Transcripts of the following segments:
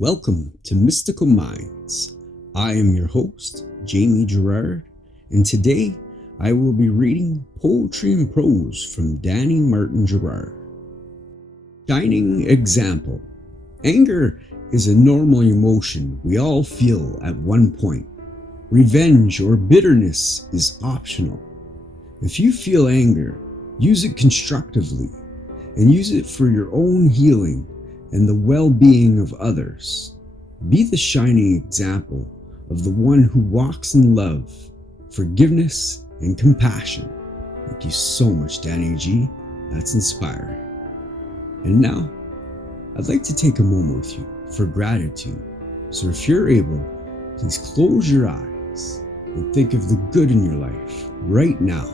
Welcome to Mystical Minds. I am your host, Jamie Girard, and today I will be reading Poetry and Prose from Danny Martin Girard. Shining example. Anger is a normal emotion we all feel at one point. Revenge or bitterness is optional. If you feel anger, use it constructively and use it for your own healing and the well-being of others. Be the shining example of the one who walks in love, forgiveness, and compassion. Thank you so much, Danny G. That's inspiring. And now, I'd like to take a moment with you for gratitude. So if you're able, please close your eyes and think of the good in your life right now.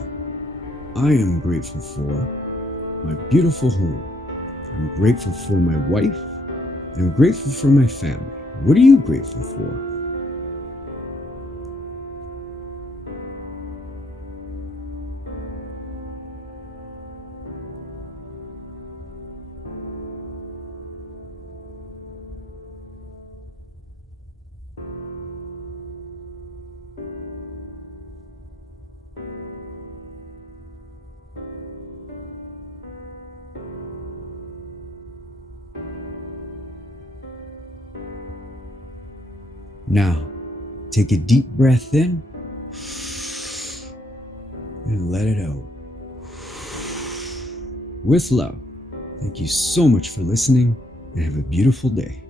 I am grateful for my beautiful home. I'm grateful for my wife. I'm grateful for my family. What are you grateful for? Now, take a deep breath in and let it out. With love, thank you so much for listening and have a beautiful day.